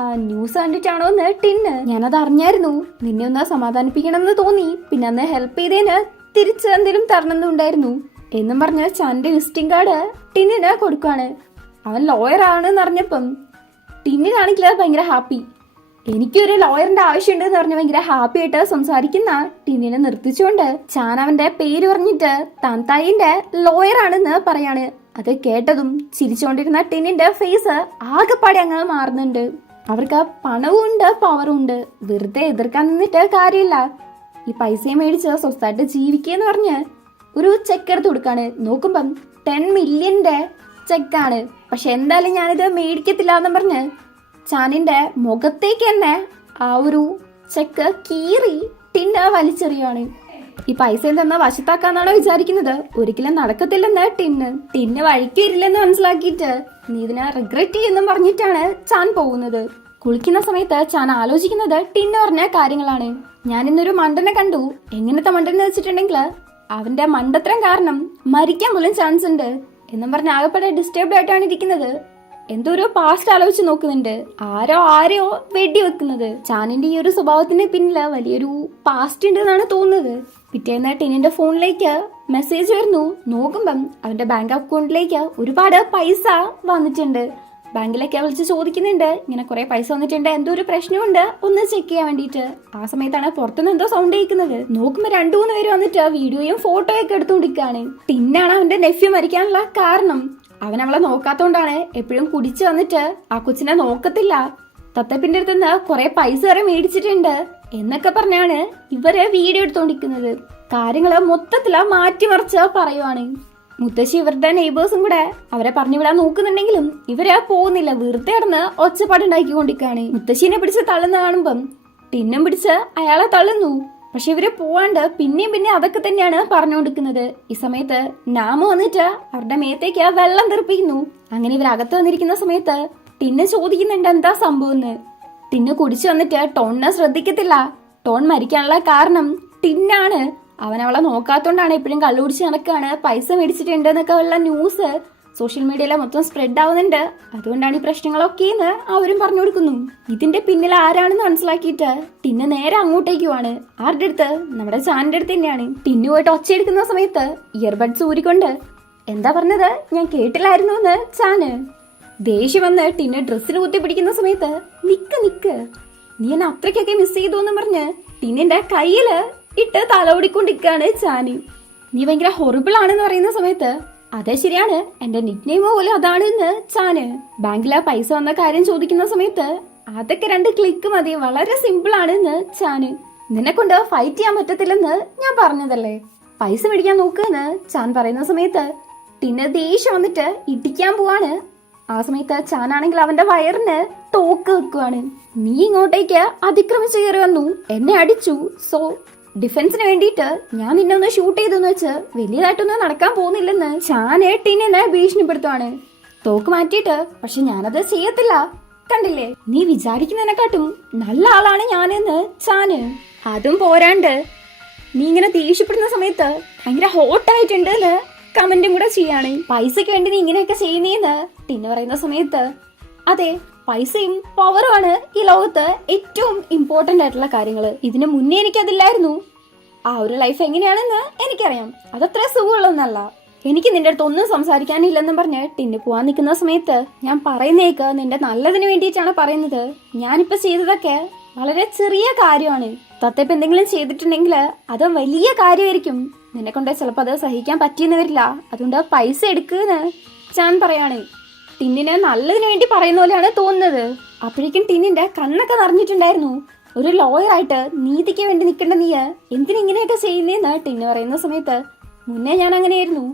ആ ന്യൂസ് കണ്ടിട്ടാണോ എന്ന് ടിന്ന്. ഞാനത് അറിഞ്ഞായിരുന്നു. നിന്നെ ഒന്ന് സമാധാനിപ്പിക്കണം എന്ന് തോന്നി. പിന്നെ അന്ന് ഹെൽപ്പ് ചെയ്തേന് തിരിച്ച് എന്തെങ്കിലും തരണമെന്നുണ്ടായിരുന്നു എന്നും പറഞ്ഞ് ചാന്റെ വിസിറ്റിംഗ് കാർഡ് ടിന്നിന് കൊടുക്കാണ്. അവൻ ലോയർ ആണെന്ന് അറിഞ്ഞപ്പം ടിന്നിനാണെങ്കിൽ ഭയങ്കര ഹാപ്പി. എനിക്കൊരു ലോയറിന്റെ ആവശ്യമുണ്ട് എന്ന് പറഞ്ഞ് ഭയങ്കര ഹാപ്പി ആയിട്ട് സംസാരിക്കുന്ന ടിന്നിനെ നിർത്തിച്ചുകൊണ്ട് ചാൻ അവന്റെ പേര് പറഞ്ഞിട്ട് താന്തായിന്റെ ലോയർ ആണെന്ന് പറയാണ്. അത് കേട്ടതും ചിരിച്ചുകൊണ്ടിരുന്ന ടിന്നിന്റെ ഫേസ് ആകെപ്പാടെ അങ്ങ് മാറുന്നുണ്ട്. അവർക്ക് പണവും ഉണ്ട്, പവറും ഉണ്ട്. വെറുതെ എതിർക്കാൻ നിന്നിട്ട് കാര്യമില്ല. ഈ പൈസയും മേടിച്ച് സ്വസ്ഥമായിട്ട് ജീവിക്കുകയെന്ന് പറഞ്ഞ് ഒരു ചെക്ക് എടുത്ത് കൊടുക്കാണ്. നോക്കുമ്പം 10 മില്യന്റെ ചെക്കാണ്. പക്ഷെ എന്തായാലും ഞാനിത് മേടിക്കത്തില്ല എന്ന് പറഞ്ഞ് ചാനിന്റെ മുഖത്തേക്ക് തന്നെ ആ ഒരു ചെക്ക് കീറി ടിന്ന് വലിച്ചെറിയാണ്. ഈ പൈസ എന്തെന്നാ വശത്താക്കാന്നാണോ വിചാരിക്കുന്നത്? ഒരിക്കലും നടക്കത്തില്ലെന്ന് ടിന്ന് വഴിക്ക് വരില്ലെന്ന് മനസ്സിലാക്കിയിട്ട് നീ ഇതിനെ റിഗ്രറ്റ് ചെയ്യുന്നു പറഞ്ഞിട്ടാണ് ചാൻ പോകുന്നത്. കുളിക്കുന്ന സമയത്ത് ചാൻ ആലോചിക്കുന്നത് ടിന്ന് പറഞ്ഞ കാര്യങ്ങളാണ്. ഞാൻ ഇന്നൊരു മണ്ടനെ കണ്ടു. എങ്ങനത്തെ മണ്ടനെന്ന് വെച്ചിട്ടുണ്ടെങ്കിൽ അവന്റെ മണ്ടത്തരം കാരണം മരിക്കാൻ പോലും ചാൻസ് ഉണ്ട് എന്നും പറഞ്ഞ് ആകെപ്പെടെ ഡിസ്റ്റർബ്ഡ് ആയിട്ടാണ് ഇരിക്കുന്നത്. എന്തോ ഒരു പാസ്റ്റ് ആലോചിച്ച് നോക്കുന്നുണ്ട്. ആരെയോ വെടി വെക്കുന്നത്. ചാനിന്റെ ഈ ഒരു സ്വഭാവത്തിന് പിന്നില് വലിയൊരു പാസ്റ്റ് ഉണ്ട് എന്നാണ് തോന്നുന്നത്. പിറ്റേന്ന് ടിന്നിന്റെ ഫോണിലേക്ക് മെസ്സേജ് വരുന്നു. നോക്കുമ്പം അവന്റെ ബാങ്ക് അക്കൗണ്ടിലേക്ക് ഒരുപാട് പൈസ വന്നിട്ടുണ്ട്. ബാങ്കിലേക്ക് വിളിച്ച് ചോദിക്കുന്നുണ്ട്, ഇങ്ങനെ കുറെ പൈസ വന്നിട്ടുണ്ട്, എന്തോ ഒരു പ്രശ്നമുണ്ട്, ഒന്ന് ചെക്ക് ചെയ്യാൻ വേണ്ടിയിട്ട്. ആ സമയത്താണ് പുറത്തുനിന്ന് എന്തോ സൗണ്ട് കേൾക്കുന്നത്. നോക്കുമ്പോ 2-3 പേര് വന്നിട്ട് വീഡിയോയും ഫോട്ടോയൊക്കെ എടുത്തുകൊണ്ടിരിക്കുകയാണ്. ടിന്നാണ് അവന്റെ നെഫ്യൂ മരിക്കാനുള്ള കാരണം. അവൻ അവളെ നോക്കാത്തോണ്ടാണ്. എപ്പോഴും കുടിച്ചു വന്നിട്ട് ആ കൊച്ചിനെ നോക്കത്തില്ല. തത്തപ്പിന്റെ അടുത്ത് നിന്ന് കുറെ പൈസ വരെ മേടിച്ചിട്ടുണ്ട് എന്നൊക്കെ പറഞ്ഞാണ് ഇവര് വീഡിയോ എടുത്തോണ്ടിരിക്കുന്നത്. കാര്യങ്ങള് മൊത്തത്തില് മാറ്റിമറിച്ച് പറയുവാണ്. മുത്തശ്ശി ഇവരുടെ നെയ്ബേഴ്സും കൂടെ അവരെ പറഞ്ഞു വിടാൻ നോക്കുന്നുണ്ടെങ്കിലും ഇവര് പോകുന്നില്ല. വെറുതെ കിടന്ന് ഒച്ചപ്പാടുണ്ടാക്കിക്കൊണ്ടിരിക്കുകയാണ്. മുത്തശ്ശീനെ പിടിച്ച് തള്ളുന്ന കാണുമ്പം ടിന്നും പിടിച്ച് അയാളെ തള്ളുന്നു. പക്ഷെ ഇവര് പോവാണ്ട് പിന്നെയും അതൊക്കെ തന്നെയാണ് പറഞ്ഞുകൊണ്ടിരിക്കുന്നത്. ഈ സമയത്ത് നാമ വന്നിട്ട് അവരുടെ മേത്തേക്ക് വെള്ളം തെറിപ്പിക്കുന്നു. അങ്ങനെ ഇവരകത്ത് വന്നിരിക്കുന്ന സമയത്ത് ടിന്ന് ചോദിക്കുന്നുണ്ട് എന്താ സംഭവം എന്ന്. ടിന്ന് കുടിച്ചു വന്നിട്ട് ടോണിനെ ശ്രദ്ധിക്കത്തില്ല. ടോൺ മരിക്കാനുള്ള കാരണം ടിന്നാണ്. അവൻ അവളെ നോക്കാത്തോണ്ടാണ്, എപ്പോഴും കള്ളുപിടിച്ച് നടക്കാണ്, പൈസ മേടിച്ചിട്ടുണ്ട് എന്നൊക്കെ ഉള്ള ന്യൂസ് സോഷ്യൽ മീഡിയയിലെ മൊത്തം സ്പ്രെഡ് ആവുന്നുണ്ട്. അതുകൊണ്ടാണ് ഈ പ്രശ്നങ്ങളൊക്കെ എന്ന് അവരും പറഞ്ഞു കൊടുക്കുന്നു. ഇതിന്റെ പിന്നിൽ ആരാണെന്ന് മനസ്സിലാക്കിയിട്ട് ടിന്ന് നേരെ അങ്ങോട്ടേക്കുമാണ്. ആരുടെ അടുത്ത്? നമ്മുടെ ചാനിന്റെ അടുത്ത് തന്നെയാണ്. ടിന്നു പോയിട്ട് ഒച്ചയെടുക്കുന്ന സമയത്ത് ഇയർബഡ്സ് ഊരിക്കൊണ്ട് എന്താ പറഞ്ഞത് ഞാൻ കേട്ടില്ലായിരുന്നു എന്ന് ചാന് ദേഷ്യം വന്ന് ടിന്നെ ഡ്രസ്സിന് കുത്തി പിടിക്കുന്ന സമയത്ത് നിക്ക് നീ എന്നെ അത്രയ്ക്കൊക്കെ മിസ് ചെയ്തു എന്ന് പറഞ്ഞ് ടിന്നിന്റെ കയ്യില് ഇട്ട് തലോടിക്കൊണ്ടിരിക്കാണ് ചാന്. നീ ഭയങ്കര ഹൊറിബിൾ ആണെന്ന് പറയുന്ന സമയത്ത് അതെ ശരിയാണ്, എന്റെ നിക് നെയിം പോലും അതാണ് എന്ന് ചാന്. ബാങ്കിലെ പൈസ വന്ന കാര്യം ചോദിക്കുന്ന സമയത്ത് അതൊക്കെ 2 ക്ലിക്ക് മതി, വളരെ സിമ്പിൾ ആണ് എന്ന് ചാന്. നിന്നെ കൊണ്ട് ഫൈറ്റ് ചെയ്യാൻ പറ്റത്തില്ലെന്ന് ഞാൻ പറഞ്ഞതല്ലേ, പൈസ മേടിക്കാൻ നോക്കുന്ന് ചാൻ പറയുന്ന സമയത്ത് ടിന്ന് ദേഷ്യം വന്നിട്ട് ഇടിക്കാൻ പോവാണ്. ആ സമയത്ത് ചാനാണെങ്കിൽ അവന്റെ വയറിന് തോക്ക് വെക്കുവാണ്. നീ ഇങ്ങോട്ടേക്ക് അതിക്രമിച്ച് കയറി വന്നു, എന്നെ അടിച്ചു, സോ ഡിഫൻസിന് വേണ്ടിയിട്ട് ഞാൻ നിന്നെ ഒന്ന് ഷൂട്ട് ചെയ്തെന്ന് വെച്ച് വലിയതായിട്ടൊന്നും നടക്കാൻ പോകുന്നില്ലെന്ന് ചാന് ടിന്നെ ഭീഷണിപ്പെടുത്തുവാണ്. തോക്ക് മാറ്റിയിട്ട് പക്ഷെ ഞാനത് ചെയ്യത്തില്ല, കണ്ടില്ലേ നീ വിചാരിക്കുന്നതിനെക്കാട്ടും നല്ല ആളാണ് ഞാനെന്ന് ചാന്. അതും പോരാണ്ട് നീ ഇങ്ങനെ ദേഷ്യപ്പെടുന്ന സമയത്ത് ഭയങ്കര ഹോട്ടായിട്ടുണ്ട് എന്ന് കമന്റും കൂടെ ചെയ്യാണ്. പൈസക്ക് വേണ്ടി നീ ഇങ്ങനെയൊക്കെ ചെയ്യുന്നേന്ന് ടിന്ന് പറയുന്ന സമയത്ത് അതെ, പൈസയും പവറുമാണ് ഈ ലോകത്ത് ഏറ്റവും ഇമ്പോർട്ടന്റ് ആയിട്ടുള്ള കാര്യങ്ങള്. ഇതിനു മുന്നേ എനിക്കതില്ലായിരുന്നു. ആ ഒരു ലൈഫ് എങ്ങനെയാണെന്ന് എനിക്കറിയാം, അതത്ര സുഖമുള്ളൊന്നല്ല. എനിക്ക് നിന്റെ അടുത്ത് ഒന്നും സംസാരിക്കാനില്ലെന്നും പറഞ്ഞ് ടിന്ന് പോവാൻ നിൽക്കുന്ന സമയത്ത് ഞാൻ പറയുന്നേക്ക് നിന്റെ നല്ലതിന് വേണ്ടിയിട്ടാണ് പറയുന്നത്. ഞാനിപ്പോ ചെയ്തതൊക്കെ വളരെ ചെറിയ കാര്യമാണ്. തത്തേപ്പ് എന്തെങ്കിലും ചെയ്തിട്ടുണ്ടെങ്കിൽ അത് വലിയ കാര്യമായിരിക്കും. നിന്നെ കൊണ്ട് ചിലപ്പോൾ അത് സഹിക്കാൻ പറ്റിയെന്ന് വരില്ല. അതുകൊണ്ട് പൈസ എടുക്കുന്ന് ചാൻ പറയാണ്. ടിന്നിനെ നല്ലതിന് വേണ്ടി പറയുന്ന പോലെയാണ് തോന്നുന്നത്. അപ്പോഴേക്കും ടിന്നിന്റെ കണ്ണൊക്കെ നിറഞ്ഞിട്ടുണ്ടായിരുന്നു. ഒരു ലോയർ ആയിട്ട് നീതിക്ക് വേണ്ടി നിൽക്കേണ്ട നീ എന്തിനിങ്ങനെയൊക്കെ ചെയ്യുന്നേന്ന് ടിന്ന് പറയുന്ന സമയത്ത് മുന്നേ ഞാൻ അങ്ങനെയായിരുന്നു.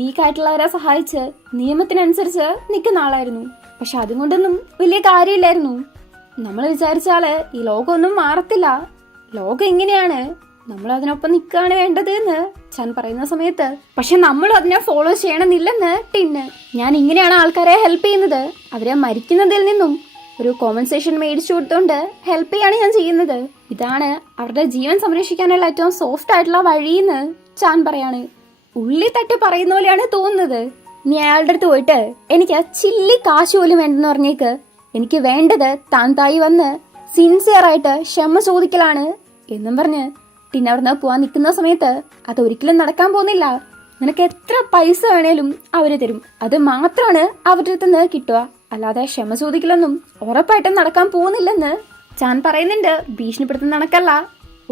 വീക്കായിട്ടുള്ളവരെ സഹായിച്ച് നിയമത്തിനനുസരിച്ച് നിൽക്കുന്ന ആളായിരുന്നു. പക്ഷെ അതുകൊണ്ടൊന്നും വലിയ കാര്യമില്ലായിരുന്നു. നമ്മൾ വിചാരിച്ചാല് ഈ ലോകമൊന്നും മാറത്തില്ല. ലോകം എങ്ങനെയാണ്, നമ്മൾ അതിനൊപ്പം നിൽക്കുകയാണ് വേണ്ടത് എന്ന് ചാൻ പറയുന്ന സമയത്ത് പക്ഷെ നമ്മളും അതിനെ ഫോളോ ചെയ്യണമെന്നില്ലെന്ന് ടിന്ന്. ഞാൻ ഇങ്ങനെയാണ് ആൾക്കാരെ ഹെൽപ്പ് ചെയ്യുന്നത്. അവരെ മരിക്കുന്നതിൽ നിന്നും ഒരു കോമ്പൻസേഷൻ മേടിച്ചു കൊടുത്തോണ്ട് ഹെൽപ്പ് ചെയ്യാണ് ഞാൻ ചെയ്യുന്നത്. ഇതാണ് അവരുടെ ജീവൻ സംരക്ഷിക്കാനുള്ള ഏറ്റവും സോഫ്റ്റ് ആയിട്ടുള്ള വഴിന്ന് ചാൻ പറയാണ്. ഉള്ളി തട്ടി പറയുന്ന പോലെയാണ് തോന്നുന്നത്. നീ അയാളുടെ അടുത്ത് പോയിട്ട് എനിക്ക് ചില്ലി കാശ് പോലും വേണ്ടെന്ന് പറഞ്ഞേക്ക്. എനിക്ക് വേണ്ടത് താൻ തായി വന്ന് സിൻസിയർ ആയിട്ട് ക്ഷമ ചോദിക്കലാണ് എന്നും പറഞ്ഞ് ടിന്ന് അവിടുന്ന് പോവാൻ നിൽക്കുന്ന സമയത്ത് അതൊരിക്കലും നടക്കാൻ പോകുന്നില്ല. നിനക്ക് എത്ര പൈസ വേണേലും അവര് തരും, അത് മാത്രമാണ് അവരുടെ അടുത്ത് നിന്ന് കിട്ടുക. അല്ലാതെ ക്ഷമ ചോദിക്കലൊന്നും ഉറപ്പായിട്ടും നടക്കാൻ പോകുന്നില്ലെന്ന് ചാൻ പറയുന്നുണ്ട്. ഭീഷണിപ്പെടുത്തുന്ന കണക്കല്ല,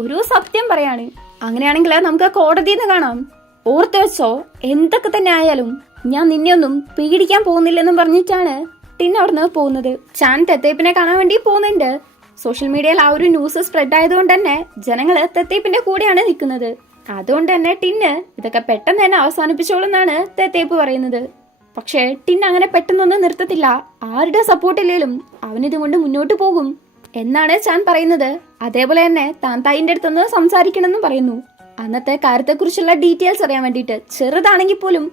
ഒരു സത്യം പറയാണ്. അങ്ങനെയാണെങ്കിൽ നമുക്ക് കോടതിന്ന് കാണാം. ഓർത്ത് വെച്ചോ, എന്തൊക്കെ തന്നെ ആയാലും ഞാൻ നിന്നെ ഒന്നും പേടിക്കാൻ പോകുന്നില്ലെന്നും പറഞ്ഞിട്ടാണ് ടിന്ന് അവിടുന്ന് പോകുന്നത്. ചാൻ തെത്തേപ്പിനെ കാണാൻ വേണ്ടി പോകുന്നുണ്ട്. സോഷ്യൽ മീഡിയയിൽ ആ ഒരു ന്യൂസ് സ്പ്രെഡ് ആയതുകൊണ്ട് തന്നെ ജനങ്ങള് തെത്തേപ്പിന്റെ കൂടെയാണ് നിൽക്കുന്നത്. അതുകൊണ്ട് തന്നെ ടിന്ന് ഇതൊക്കെ പെട്ടെന്ന് തന്നെ അവസാനിപ്പിച്ചോളെന്നാണ് തെത്തേപ്പ് പറയുന്നത്. പക്ഷെ ടിന്ന് അങ്ങനെ പെട്ടെന്നൊന്നും നിർത്തത്തില്ല. ആരുടെ സപ്പോർട്ടില്ലേലും അവനിതുകൊണ്ട് മുന്നോട്ട് പോകും എന്നാണ് ചാൻ പറയുന്നത്. അതേപോലെ തന്നെ താൻ തായിന്റെ അടുത്തൊന്ന് സംസാരിക്കണമെന്നും പറയുന്നു. അന്നത്തെ കാര്യത്തെക്കുറിച്ചുള്ള ഡീറ്റെയിൽസ് അറിയാൻ വേണ്ടിയിട്ട്, ചെറുതാണെങ്കിൽ പോലും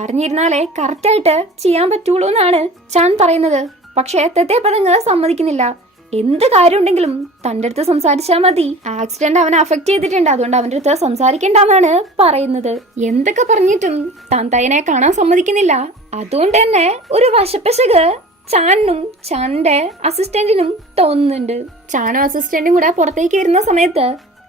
അറിഞ്ഞിരുന്നാലേ കറക്റ്റായിട്ട് ചെയ്യാൻ പറ്റുള്ളൂ എന്നാണ് ചാൻ പറയുന്നത്. പക്ഷെ തെത്തേപ്പതങ്ങ് സമ്മതിക്കുന്നില്ല. എന്ത് കാര്യം ഉണ്ടെങ്കിലും തന്റെ അടുത്ത് സംസാരിച്ചാൽ മതി. ആക്സിഡന്റ് അവനെ അഫക്ട് ചെയ്തിട്ടുണ്ട്, അതുകൊണ്ട് അവന്റെ അടുത്ത് സംസാരിക്കണ്ടെന്നാണ് പറയുന്നത്. എന്തൊക്കെ പറഞ്ഞിട്ടും താൻ തയ്യനെ കാണാൻ സമ്മതിക്കുന്നില്ല. അതുകൊണ്ട് തന്നെ ഒരു വശപ്പശക് ചാനും ചാന്റെ അസിസ്റ്റന്റിനും തോന്നുന്നുണ്ട്. ചാനും അസിസ്റ്റന്റും കൂടെ പുറത്തേക്ക് വരുന്ന സമയത്ത്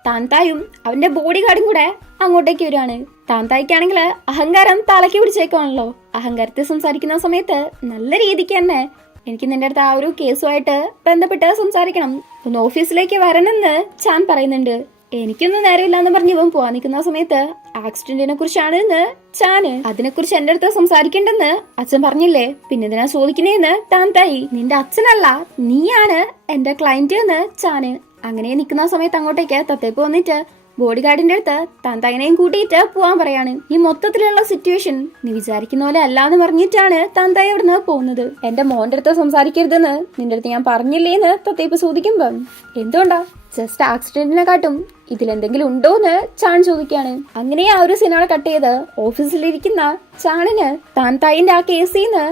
താൻതായും അവന്റെ ബോഡി ഗാർഡും കൂടെ അങ്ങോട്ടേക്ക് വരികയാണ്. താൻതായിക്കാണെങ്കിൽ അഹങ്കാരം തലയ്ക്ക് പിടിച്ചേക്കുവാണല്ലോ. അഹങ്കാരത്തെ സംസാരിക്കുന്ന സമയത്ത് നല്ല രീതിക്ക് തന്നെ എനിക്ക് നിന്റെ അടുത്ത് ആ ഒരു കേസുമായിട്ട് ബന്ധപ്പെട്ട് സംസാരിക്കണം, ഒന്ന് ഓഫീസിലേക്ക് വരണമെന്ന് ചാൻ പറയുന്നുണ്ട്. എനിക്കൊന്നും നേരമില്ല എന്ന് പറഞ്ഞ് ഇവൻ പോവാൻ നിൽക്കുന്ന സമയത്ത് ആക്സിഡന്റിനെ കുറിച്ചാണ് എന്ന് ചാന്. അതിനെക്കുറിച്ച് എന്റെ അടുത്ത് സംസാരിക്കണ്ടെന്ന് അച്ഛൻ പറഞ്ഞില്ലേ, പിന്നെ ഇതിനാ ചോദിക്കുന്നേന്ന് താൻതായി. നിന്റെ അച്ഛനല്ല, നീയാണ് എന്റെ ക്ലയന്റ് എന്ന് ചാന്. അങ്ങനെ നിൽക്കുന്ന സമയത്ത് അങ്ങോട്ടേക്ക് തത്തേപ്പ് വന്നിട്ട് ബോഡി ഗാർഡിന്റെ അടുത്ത് താൻതായിനെയും കൂട്ടിയിട്ട് പോവാൻ പറയാണ്. ഈ മൊത്തത്തിലുള്ള സിറ്റുവേഷൻ നീ വിചാരിക്കുന്ന പോലെ അല്ലാന്ന് പറഞ്ഞിട്ടാണ് താൻതായി അവിടുന്ന് പോകുന്നത്. എന്റെ മോന്റെ അടുത്ത് സംസാരിക്കരുതെന്ന് നിന്റെ അടുത്ത് ഞാൻ പറഞ്ഞില്ലേന്ന് തത്തേപ്പ് ചോദിക്കുമ്പം എന്തുകൊണ്ടാ, ജസ്റ്റ് ആക്സിഡന്റിനെക്കാട്ടും ഇതിലെന്തെങ്കിലും ഉണ്ടോന്ന് ചാൻ ചോദിക്കാണ്. അങ്ങനെ ആ ഒരു സിനിമ കട്ട് ചെയ്ത് ഓഫീസിലിരിക്കുന്ന ചാണിന് താൻതായിന്റെ ആ കേസിന്ന്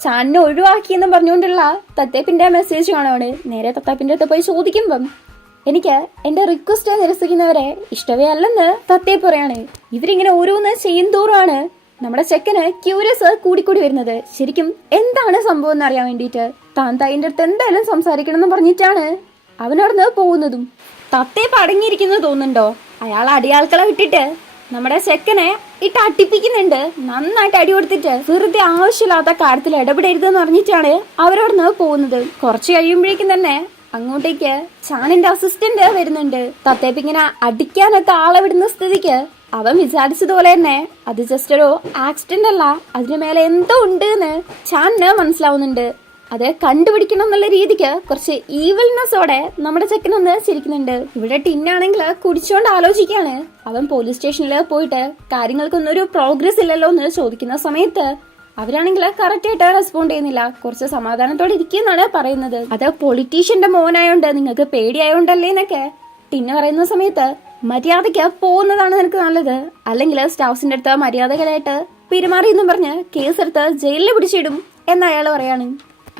ചാനിനെ ഒഴിവാക്കിയെന്ന് പറഞ്ഞുകൊണ്ടുള്ള തത്തേപ്പിന്റെ മെസ്സേജ് കാണുവാണ്. നേരെ തത്തേപ്പിന്റെ അടുത്ത് പോയി ചോദിക്കുമ്പം എനിക്ക് എന്റെ റിക്വസ്റ്റ് നിരസിക്കുന്നവരെ ഇഷ്ടവേ അല്ലെന്ന് തത്തേപ്പ് പറയാണ്. ഇവരിങ്ങനെ ഓരോന്ന് ചെയ്യുന്തോറുമാണ് നമ്മുടെ ചെക്കന് ക്യൂരിയസ് കൂടിക്കൂടി വരുന്നത്. ശരിക്കും എന്താണ് സംഭവം എന്ന് അറിയാൻ വേണ്ടിയിട്ട് താൻ തൈൻ്റെ അടുത്ത് എന്തായാലും സംസാരിക്കണം എന്ന് പറഞ്ഞിട്ടാണ് അവനവിടുന്ന് പോകുന്നതും. തത്തേ പടങ്ങിയിരിക്കുന്നത് തോന്നുന്നുണ്ടോ? അയാൾ അടിയാൾക്കളെ വിട്ടിട്ട് നമ്മുടെ ചെക്കനെ ഇട്ട് അട്ടിപ്പിക്കുന്നുണ്ട്. നന്നായിട്ട് അടി കൊടുത്തിട്ട് വെറുതെ ആവശ്യമില്ലാത്ത കാര്യത്തിൽ ഇടപെടരുതെന്ന് പറഞ്ഞിട്ടാണ് അവരവിടുന്ന് പോകുന്നത്. കുറച്ച് കഴിയുമ്പോഴേക്കും തന്നെ അങ്ങോട്ടേക്ക് ചാനിന്റെ അസിസ്റ്റന്റ് വരുന്നുണ്ട്. തത്തേപ്പ് ഇങ്ങനെ അടിക്കാനൊക്കെ ആളെ വിടുന്ന സ്ഥിതിക്ക് അവൻ വിചാരിച്ചതുപോലെ തന്നെ അത് ജസ്റ്റ് ഒരു ആക്സിഡന്റ് അല്ല, അതിന് മേലെ എന്തോ ഉണ്ട് എന്ന് ചാനിന് മനസ്സിലാവുന്നുണ്ട്. അത് കണ്ടുപിടിക്കണം എന്നുള്ള രീതിക്ക് കുറച്ച് ഈവിൽനെസ്സോടെ നമ്മുടെ ചെക്കനൊന്ന് ചിരിക്കുന്നുണ്ട്. ഇവിടെ ടിന്നാണെങ്കിൽ കുടിച്ചോണ്ട് ആലോചിക്കാണ്. അവൻ പോലീസ് സ്റ്റേഷനിൽ പോയിട്ട് കാര്യങ്ങൾക്കൊന്നും ഒരു പ്രോഗ്രസ് ഇല്ലല്ലോ എന്ന് ചോദിക്കുന്ന സമയത്ത് അവരാണെങ്കിൽ കറക്റ്റ് ആയിട്ട് റെസ്പോണ്ട് ചെയ്യുന്നില്ല. കുറച്ച് സമാധാനത്തോടെ ഇരിക്കുന്നാണ് പറയുന്നത്. അത് പൊളിറ്റീഷ്യന്റെ മോനായോണ്ട് നിങ്ങൾക്ക് പേടിയായോണ്ടല്ലേ എന്നൊക്കെ ടിന്ന് പറയുന്ന സമയത്ത് മര്യാദയ്ക്ക് പോകുന്നതാണ് നിനക്ക് നല്ലത്, അല്ലെങ്കിൽ സ്റ്റാഫ്സിന്റെ അടുത്ത് മര്യാദകളായിട്ട് പെരുമാറിയെന്നും പറഞ്ഞ് കേസെടുത്ത് ജയിലിൽ പിടിച്ചിടും എന്ന് അയാൾ പറയാണ്.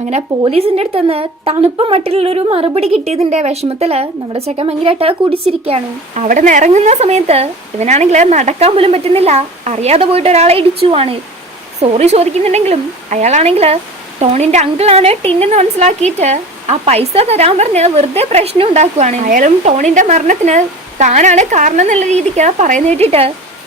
അങ്ങനെ പോലീസിന്റെ അടുത്ത് നിന്ന് തണുപ്പ് മട്ടിലുള്ളൊരു മറുപടി കിട്ടിയതിന്റെ വിഷമത്തില് നമ്മുടെ ചെക്കൻ ഭയങ്കരമായിട്ട് കുടിച്ചിരിക്കുകയാണ്. അവിടെ നിന്ന് ഇറങ്ങുന്ന സമയത്ത് ഇവനാണെങ്കിൽ നടക്കാൻ പോലും പറ്റുന്നില്ല. അറിയാതെ പോയിട്ട് ഒരാളെ ഇടിച്ചുവാണ്. സോറി ചോദിക്കുന്നുണ്ടെങ്കിലും അയാളാണെങ്കിൽ ടോണിന്റെ അങ്കിളാണ് ടിന്നെന്ന് മനസ്സിലാക്കിയിട്ട് ആ പൈസ തരാൻ പറഞ്ഞ് വെറുതെ പ്രശ്നം ഉണ്ടാക്കുവാണ്. അയാളും ടോണിന്റെ മരണത്തിന് താനാണ് കാരണം എന്നുള്ള രീതിക്ക് പറയുന്ന കേട്ടിട്ട്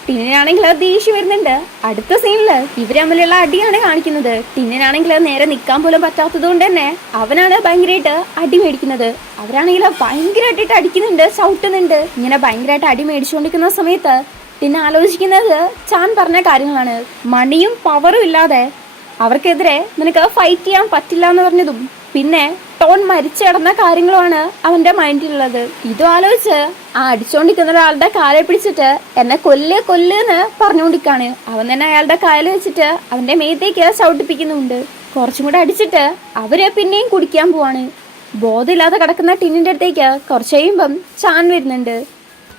ടിന്നിനാണെങ്കിൽ ദേഷ്യം വരുന്നുണ്ട്. അടുത്ത സീനില് ഇവര് തമ്മിലുള്ള അടിയാണ് കാണിക്കുന്നത്. ടിന്നിനാണെങ്കിൽ നേരെ നിൽക്കാൻ പോലും പറ്റാത്തത് കൊണ്ട് തന്നെ അവനാണ് ഭയങ്കരമായിട്ട് അടി മേടിക്കുന്നത്. അവരാണെങ്കിൽ ഭയങ്കരമായിട്ട് അടിക്കുന്നുണ്ട്, ചവിട്ടുന്നുണ്ട്. ഇങ്ങനെ ഭയങ്കരമായിട്ട് അടി മേടിച്ചുകൊണ്ടിരിക്കുന്ന സമയത്ത് പിന്നെ ആലോചിക്കുന്നത് ചാൻ പറഞ്ഞ കാര്യങ്ങളാണ്. മണിയും പവറും ഇല്ലാതെ അവർക്കെതിരെ നിനക്ക് ഫൈറ്റ് ചെയ്യാൻ പറ്റില്ല എന്ന് പറഞ്ഞതും പിന്നെ ടോൺ മരിച്ചു കിടന്ന കാര്യങ്ങളുമാണ് അവന്റെ മൈൻഡിലുള്ളത്. ഇതും ആലോചിച്ച് ആ അടിച്ചോണ്ടിരിക്കുന്ന ഒരാളുടെ കാലെ പിടിച്ചിട്ട് എന്നെ കൊല്ലുന്ന് പറഞ്ഞുകൊണ്ടിരിക്കാണ്. അവൻ തന്നെ അയാളുടെ കാലിൽ വെച്ചിട്ട് അവന്റെ മേത്തേക്ക് ചവിട്ടിപ്പിക്കുന്നുണ്ട്. കുറച്ചും കൂടെ അടിച്ചിട്ട് അവര് പിന്നെയും കുടിക്കാൻ പോവാണ്. ബോധമില്ലാതെ കിടക്കുന്ന ടിന്നിന്റെ അടുത്തേക്ക് കുറച്ച് കഴിയുമ്പം ചാൻ വരുന്നുണ്ട്.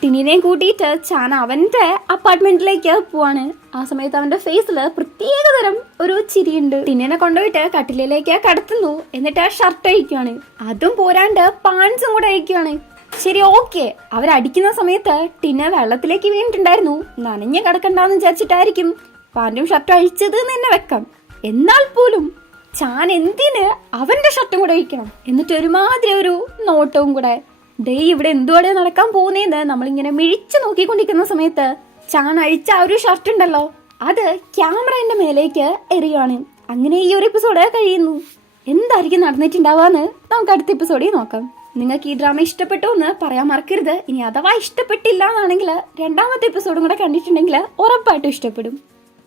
ടിനിനെയും കൂട്ടിയിട്ട് ചാൻ അവന്റെ അപ്പാർട്ട്മെന്റിലേക്ക് പോവാണ്. ആ സമയത്ത് അവന്റെ ഫേസിൽ പ്രത്യേകതരം ഒരു ചിരിയുണ്ട്. ടിന്നിനെ കൊണ്ടുപോയിട്ട് കട്ടിലേക്ക് കടത്തുന്നു. എന്നിട്ട് ആ ഷർട്ട് അഴിക്കുവാണ്. അതും പോരാണ്ട് പാൻസും കൂടെ അഴിക്കുവാണ്. ശരി, ഓക്കെ. അവരടിക്കുന്ന സമയത്ത് ടിന്നെ വെള്ളത്തിലേക്ക് വീണിട്ടുണ്ടായിരുന്നു. നനഞ്ഞ് കിടക്കണ്ടെന്ന് വിചാരിച്ചിട്ടായിരിക്കും പാൻറ്റും ഷർട്ടും അഴിച്ചത് എന്ന് തന്നെ വെക്കാം. എന്നാൽ പോലും ചാൻ എന്തിന് അവന്റെ ഷർട്ടും കൂടെ അഴിക്കണം? എന്നിട്ട് ഒരുമാതിരി ഒരു നോട്ടവും കൂടെ. ദേ ഇവിടെ എന്തുകൂടെ നടക്കാൻ പോകുന്നേന്ന് നമ്മളിങ്ങനെ മിഴിച്ചു നോക്കിക്കൊണ്ടിരിക്കുന്ന സമയത്ത് ചാൻ അഴിച്ച ആ ഒരു ഷർട്ട് ഉണ്ടല്ലോ, അത് ക്യാമറയുടെ മേലേക്ക് എറിയുവാണ്. അങ്ങനെ ഈ ഒരു എപ്പിസോഡ് കഴിയുന്നു. എന്തായിരിക്കും നടന്നിട്ടുണ്ടാവാന്ന് നമുക്ക് അടുത്ത എപ്പിസോഡിൽ നോക്കാം. നിങ്ങൾക്ക് ഈ ഡ്രാമ ഇഷ്ടപ്പെട്ടു എന്ന് പറയാൻ മറക്കരുത്. ഇനി അഥവാ ഇഷ്ടപ്പെട്ടില്ല എന്നാണെങ്കിൽ രണ്ടാമത്തെ എപ്പിസോഡും കൂടെ കണ്ടിട്ടുണ്ടെങ്കിൽ ഉറപ്പായിട്ടും ഇഷ്ടപ്പെടും.